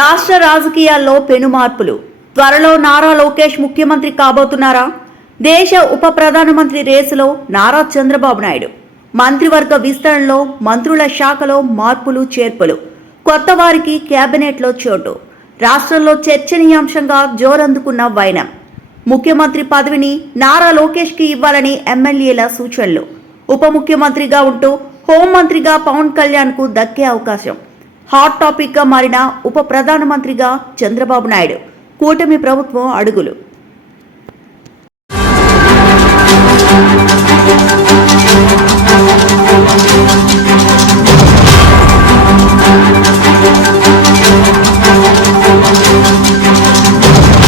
రాష్ట్ర రాజకీయాల్లో పెనుమార్పులు. త్వరలో నారా లోకేష్ ముఖ్యమంత్రి కాబోతున్నారా? దేశ ఉప ప్రధానమంత్రి రేసులో నారా చంద్రబాబు నాయుడు. మంత్రివర్గ విస్తరణలో మంత్రుల శాఖలో మార్పులు చేర్పులు. కొత్త వారికి కేబినెట్లో చోటు. రాష్ట్రంలో చర్చనీయాంశంగా జోరందుకున్న వైనం. ముఖ్యమంత్రి పదవిని నారా లోకేష్కి ఇవ్వాలని ఎమ్మెల్యేల సూచనలు. ఉప ముఖ్యమంత్రిగా ఉంటూ హోంమంత్రిగా పవన్ కళ్యాణ్కు దక్కే అవకాశం. హాట్ టాపిక్గా మారిన ఉప ప్రధానమంత్రిగా చంద్రబాబు నాయుడు. కూటమి ప్రభుత్వం అడుగులు.